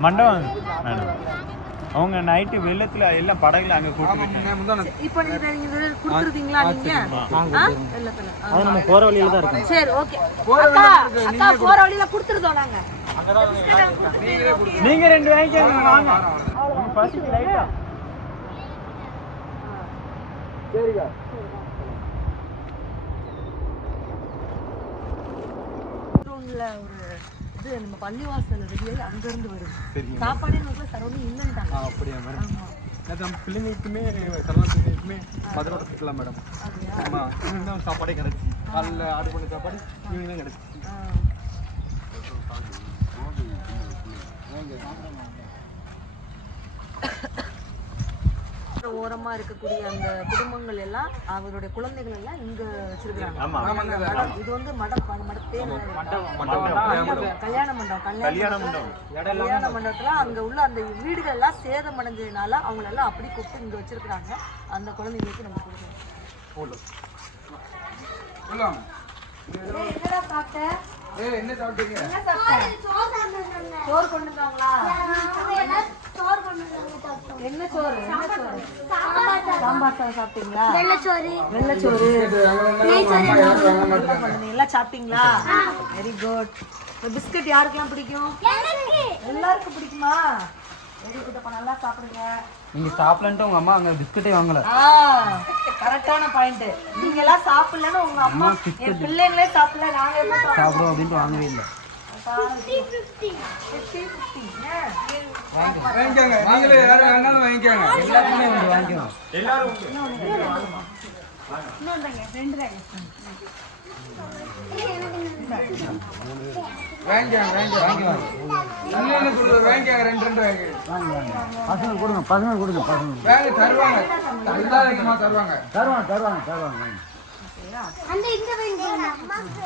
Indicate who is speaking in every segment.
Speaker 1: மண்டபம்? அவங்க நைட்டு வெள்ளத்துல எல்லாம் படகுல அங்க கூட்டு
Speaker 2: நான் முந்தான
Speaker 3: இப்போ நீங்க இது நீங்க.
Speaker 1: அது நம்ம போற வழியில தான் இருக்கும்
Speaker 3: சரி ஓகே. அக்கா அக்கா போற வழியில கொடுத்துருதோம் நாங்க.
Speaker 1: நீங்க ரெண்டு வாங்கிக்கோங்க வாங்க உங்க பசிக்கு லைட்டா
Speaker 2: சரிக்கா.
Speaker 3: ரூம்ல ஒரு இது நம்ம பள்ளிவாசல் வெளியே அங்க இருந்து வருது சாப்பாடே நமக்கு சரௌண்டிங் இல்லைன்ட்டாங்க.
Speaker 2: அப்படியா மேடம்? அது நம்ம பிள்ளைங்களுக்குமே சரவணத்துக்குமே மதுரோட சுற்றலாம் மேடம். ஆமா இவங்க தான் சாப்பாடே கிடைச்சி. காலைல ஆர்டர் பண்ண சாப்பாடு இவங்க தான் கிடைச்சி.
Speaker 3: இருக்கக்கூடிய அந்த குடும்பங்கள் எல்லாம் அவருடைய குழந்தைகள் எல்லாம் இங்க வச்சிருக்காங்க இது வந்து மடம் கல்யாண மண்டபம்.
Speaker 1: கல்யாண மண்டபம்.
Speaker 3: கல்யாண மண்டபத்துல அங்க உள்ள அந்த வீடுகள் எல்லாம் சேதமடைஞ்சதுனால அவங்க எல்லாம் அப்படி கூப்பிட்டு இங்க வச்சிருக்காங்க அந்த குழந்தைங்களுக்கு நம்ம கொடுக்கணும். ஏய்
Speaker 2: என்ன சாப்பிட்டீங்க?
Speaker 3: என்ன சாப்பிட்ட சோறு கொண்டு வந்தாங்களா? என்ன சோறு? என்ன சோறு? சாம்பார் சாதம் சாப்பிட்டீங்களா? வெள்ளச்சோறு. வெள்ளச்சோறு எல்லாம் சாப்பிட்டீங்களா? வெரி குட் பிஸ்கட் யாருக்கெல்லாம் பிடிக்கும்? எல்லாருக்கும் பிடிக்குமா?
Speaker 2: நீங்க சாப்பிடலன்ட்டு உங்க அம்மா அங்க பிஸ்கட்டே வாங்கல.
Speaker 3: ஆ கரெக்டான பாயிண்ட் நீங்க எல்லாம் சாப்பிடலன்னு உங்க அம்மா என் பிள்ளைங்களே சாப்பிடல நாங்க
Speaker 2: சாப்பிடுவோம் அப்படின்ட்டு வாங்கவே இல்லை. வாங்கிக்கோங்க. நீங்களே யாரும் வேணாலும் வாங்கிக்கோங்க. எல்லாத்துக்குமே வந்து வாங்கிக்கலாம் வாங்கிக்கோங்க வாங்கிக்கோங்க இன்னொன்னு கொடுங்க வாங்கிக்கோங்க ரெண்டு ரெண்டு வாங்கி
Speaker 4: பசங்க கொடுங்க பசங்க கொடுங்க பசங்க
Speaker 2: வாங்க. தருவாங்க தருவாங்க
Speaker 4: தருவாங்க தருவாங்க தருவாங்க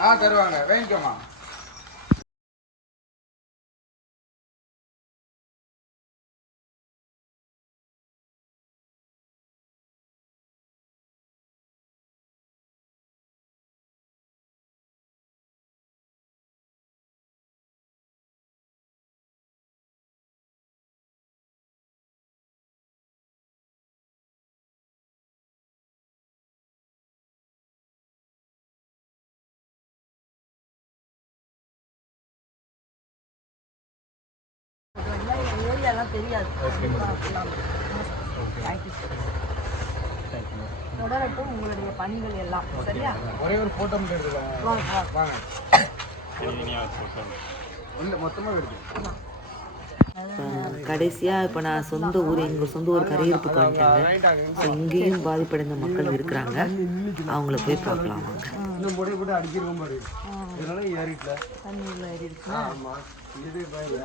Speaker 2: ஆ தருவாங்க. வாங்கிக்கோமா
Speaker 3: ஏரியாலாம் தெரியாது தேங்க்யூ தொடரட்டும் உங்களுடைய பணிகள் எல்லாம் சரியா
Speaker 2: ஒரே ஒரு போட்டோ மட்டும் எடுத்துக்கலாம்
Speaker 3: வாங்க வாங்க
Speaker 2: வாங்க இல்ல மொத்தமா எடுத்து
Speaker 5: கடைசியாக இப்போ நான் சொந்த ஊர் எங்கள் சொந்த ஊர் கரையிருப்புக்கு வந்துட்டேங்க ஸோ இங்கேயும் பாதிப்படைந்த மக்கள் இருக்கிறாங்க. அவங்கள போய் பார்க்கலாம் வாங்க.
Speaker 2: இன்னும் முடிய போட்டு அடிக்கிறோம் பாரு இதனால ஏறிட்டல
Speaker 3: தண்ணி உள்ள ஏறி இருக்கு
Speaker 2: ஆமா இது பாரு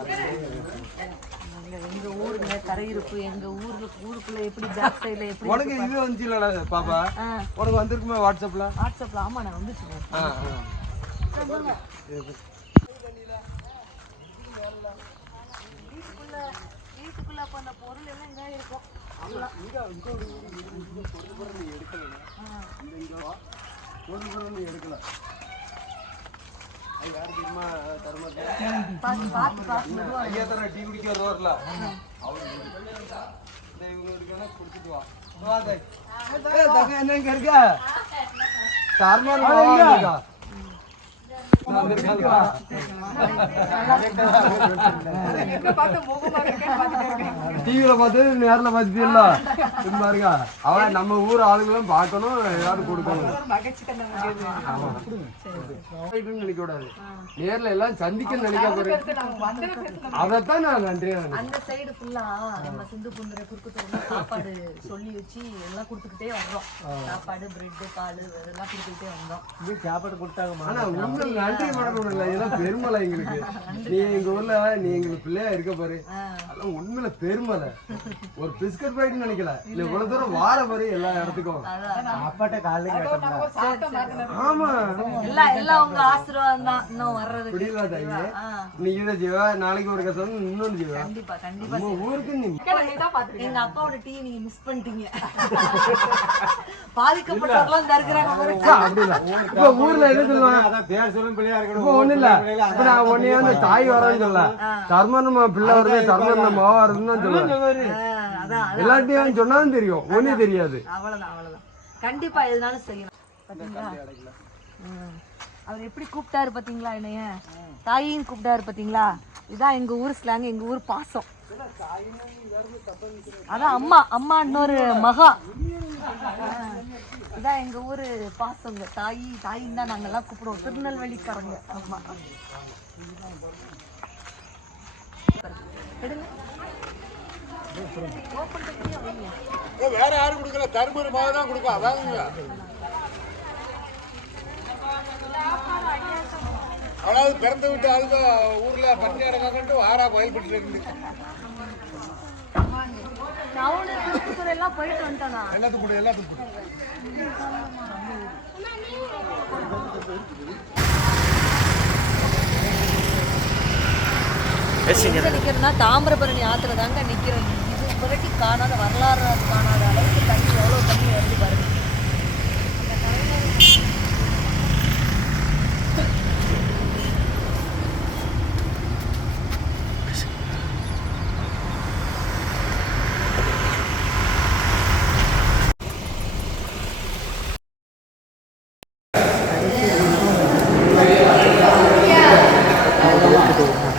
Speaker 3: எங்க- எங்க ஊருங்க கரையிருப்பு எங்க ஊர்ல ஊருக்குள்ள எப்படி பேக் சைடுல எப்படி
Speaker 2: உனக்கு இது வந்துச்சுலடா பாப்பா. உனக்கு வந்திருக்குமே வாட்ஸ்அப்ல?
Speaker 3: வாட்ஸ்அப்ல. ஆமா நான் வந்துச்சுங்க.
Speaker 2: ஆ
Speaker 3: வீட்டுக்குள்ள அப்ப அந்த பொருள் எல்லாம் இங்க இருக்கும்.
Speaker 2: எடுக்கல. டீ குடிக்க வருவார்ல? அவரு குடிச்சிட்டு வா. வா தாய். ஏய் தங்க என்ன இங்க இருக்க? சார்மார் வா டிவியில பார்த்து நேர்ல பார்த்துட்டீங்களா பாருங்க அவன் நம்ம ஊர் ஆளுங்களும் பார்க்கணும் ஏதாவது கொடுக்கணும். ஆயிட்டுன்னு நினைக்க கூடாது. நேர்ல எல்லாம் சந்திக்க நினைக்க போறேன் அதைத்தான் நான் நன்றியா நினைக்கிறேன்.
Speaker 3: அந்த சைடு ஃபுல்லா நம்ம சிந்து புந்தரை குறுக்கு சாப்பாடு சொல்லி வச்சு எல்லாம் கொடுத்துக்கிட்டே வர்றோம். சாப்பாடு பிரெட் பால் இதெல்லாம் கொடுத்துக்கிட்டே வந்தோம்.
Speaker 4: சாப்பாடு கொடுத்தாங்கம்மா
Speaker 2: ஆனா உங்களுக்கு நன்றி மறக்கணும் இல்லை இதெல்லாம் பெருமலை எங்களுக்கு. நீ எங்க ஊர்ல நீ எங்களுக்கு பிள்ளையா இருக்க பாரு. அதெல்லாம் உண்மையில பெருமலை. ஒரு பிஸ்கட் பாக்கெட் நினைக்கல. இல்ல இவ்வளவு தூரம் வார பாரு எல்லா இடத்துக்கும்.
Speaker 4: அப்பாட்ட காலையில் கேட்டோம்ல.
Speaker 2: ஆமா.
Speaker 3: எல்லாம் எல்லாம் உங்க ஆசீர்வாதம் தான் இன்னும் வர்றதுக்கு.
Speaker 2: புரியல
Speaker 3: ஆ,
Speaker 2: இன்னைக்கு இதை ஜீவா நாளைக்கு ஒரு கஷ்டம் இன்னொன்னு ஜீவா
Speaker 3: கண்டிப்பா கண்டிப்பா
Speaker 2: ஊருக்கு நீ
Speaker 3: எங்க அப்பாவோட டீயை நீங்க மிஸ் பண்ணிட்டீங்க. பாதிக்கப்பட்டவர்களும் இந்த இருக்கிறாங்க
Speaker 2: ஊர்ல என்ன சொல்லுவாங்க?
Speaker 4: சொல்லும் பிள்ளையா இருக்கணும்.
Speaker 2: ஒண்ணு இல்ல. இப்ப நான் ஒன்னே வந்து தாய் வரேன்னு சொல்ல தர்மன் பிள்ளை வருது தர்மன் மாவா வருதுன்னு தான் சொல்லுவேன் எல்லாத்தையும் சொன்னாலும் தெரியும். ஒண்ணே தெரியாது.
Speaker 3: அவ்வளவுதான் அவ்வளவுதான். கண்டிப்பா எதுனாலும் செய்யணும். அவர் எப்படி கூப்பிட்டாரு பாத்தீங்களா என்னைய? தாயின்னு கூப்பிட்டாரு பாத்தீங்களா? இதான் எங்க ஊர் ஸ்லாங் எங்க ஊர் பாசம். அதான் அம்மா அம்மா இன்னொரு மகா. இதான் எங்க ஊரு பாசங்க. தாய் தாயின்னு தான் நாங்கெல்லாம் கூப்பிடுவோம். திருநெல்வேலிக்காரங்க. ஆமா.
Speaker 4: வேற யாரும் கொடுக்கல. தருமபுரி மாவு தான் கொடுக்கும். வாங்குங்க அதாவது பிறந்து விட்டு ஆளுங்க ஊர்ல பட்டினி வாரா கோயில் கோயில்பட்டு இருந்து.
Speaker 3: டவுனு திருப்பத்தூர் எல்லாம் போயிட்டு வந்துட்டேனா?
Speaker 4: எல்லாத்துக்கும் கொடு எல்லாத்துக்கும்
Speaker 3: நிக்கிறேன்னா தாமிரபரணி ஆத்துல தாங்க நிக்கிறேன். இது வரைக்கும் காணாத வரலாறு காணாத அளவுக்கு தண்ணி எவ்வளவு தண்ணி வருது பாருங்க அந்த கரையில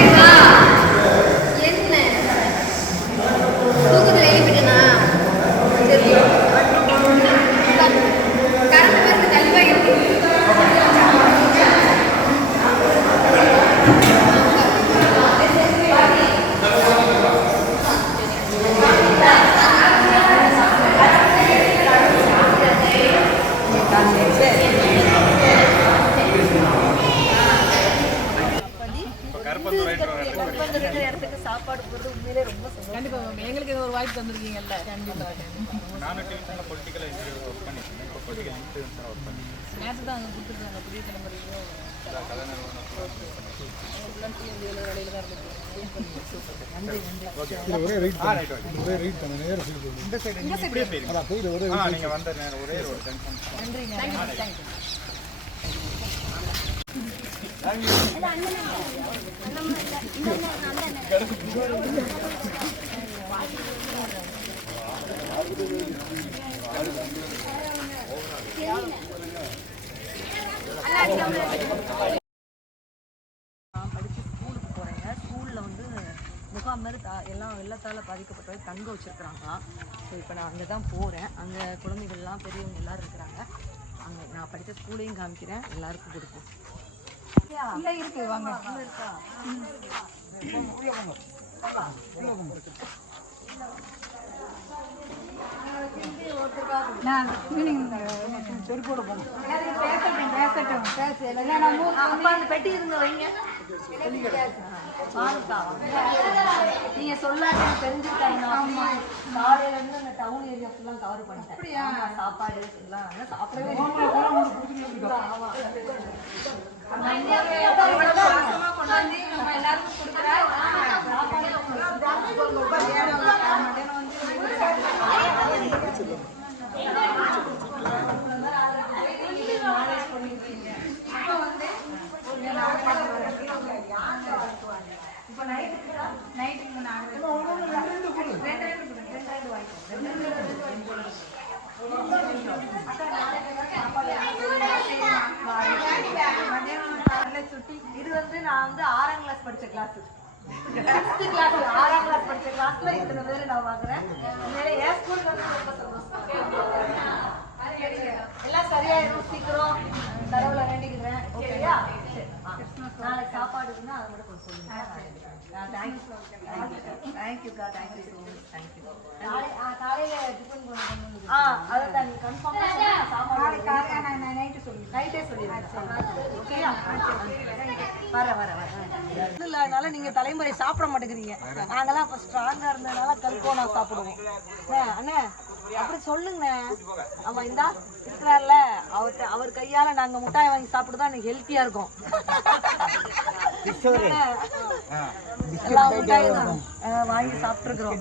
Speaker 6: என்ன தூக்கத்தில் எழுப்பிட்டேனா சரி கரண்ட் வந்து தெளிவாக இருக்கு
Speaker 3: பண்ணி கருப்பந்தூர் இருக்கிற இடத்துக்கு சாப்பாடு உண்மையிலே ரொம்ப சந்தோஷம். கண்டிப்பா எங்களுக்கு ஒரு வாய்ப்பு தந்திருக்கீங்கல்ல. கண்டிப்பா.
Speaker 1: நானும் டிவிஷனில் பொலிட்டிக்கல் ஒர்க் பண்ணியிருக்கேன் இப்போ பொலிட்டிக்கல் இன்ஃப்ளூயன்ஸாக ஒர்க்
Speaker 3: நேற்று தான் அங்கே கொடுத்துருக்காங்க. புதிய
Speaker 1: நேரம் ஒரே ஒரு கன்ஃபார்ம்
Speaker 3: நன்றிங்க நான் படிச்சு ஸ்கூலுக்கு போகிறேங்க ஸ்கூலில் வந்து முகாம் எல்லாம் வெள்ளத்தால் பாதிக்கப்பட்டவங்க தங்க வச்சுருக்குறாங்களாம் ஸோ இப்போ நான் அங்கே தான் போகிறேன் அங்கே குழந்தைகள்லாம் பெரியவங்க எல்லாரும் இருக்கிறாங்க அங்கே நான் படித்த ஸ்கூலையும் காமிக்கிறேன். எல்லாருக்கும் கொடுப்போம். இல்லை இருக்கு வாங்க. இருக்கா அப்பா அந்த பெட்டி இருங்க வைங்க நீங்க சொல்லாத தெரிஞ்சுக்கிட்டாங்க. காலையில இருந்து அந்த டவுன் ஏரியா ஃபுல்லா கவர் பண்ணிட்டேன். சாப்பாடு எல்லாம் ஆனா சாப்பிடவே இல்லை. ஆமா. நம்ம இந்தியாவுல எல்லாருக்கும் சாப்பாடு இப்போ நைட்டுக்கு நைட்டுக்கு நான் ரெண்டு ரெண்டு ரெண்டு ரெண்டு வாங்கிக்கோ இது வந்து நான் வந்து ஆறாம் கிளாஸ் படிச்ச கிளாஸ் சிக்ஸ்த் கிளாஸ் ஆறாம் கிளாஸ் படிச்ச கிளாஸ்ல இத்தனை பேர் நான் உண்மையிலே என் ஸ்கூலுக்கு வந்து ரொம்ப சந்தோஷம் எல்லாம் சரியாயிரும் சீக்கிரம். கடவுளை வேண்டிக்கிறேன். ஓகேயா. நாளைக்கு சாப்பாடு இருக்குன்னா அதை மட்டும் கொஞ்சம் சொல்லுங்க. Thank you தேங்க்யூக்கா thank you so much thank you காலையில டிஃபன் கொண்டு ஆ அதை தான் நீங்க கன்ஃபார்ம் சாப்பாடு நைட்டே சொல்லிடுறேன். ஓகேயா? வர வர வர. இல்லாதனால நீங்க தலைமுறை சாப்பிட மாட்டேங்கிறீங்க. நாங்கெல்லாம் அப்ப ஸ்ட்ராங்கா இருந்ததுனால கல்கோனா சாப்பிடுவோம். அண்ணே, அப்படி சொல்லுங்க ஆமா இந்தா இருக்கிறார்ல. அவர்கிட்ட அவர் கையால நாங்க முட்டாய் வாங்கி சாப்பிட்டு தான் எனக்கு ஹெல்த்தியா இருக்கும். எல்லா முட்டாயும் வாங்கி சாப்பிட்டுருக்குறோம்.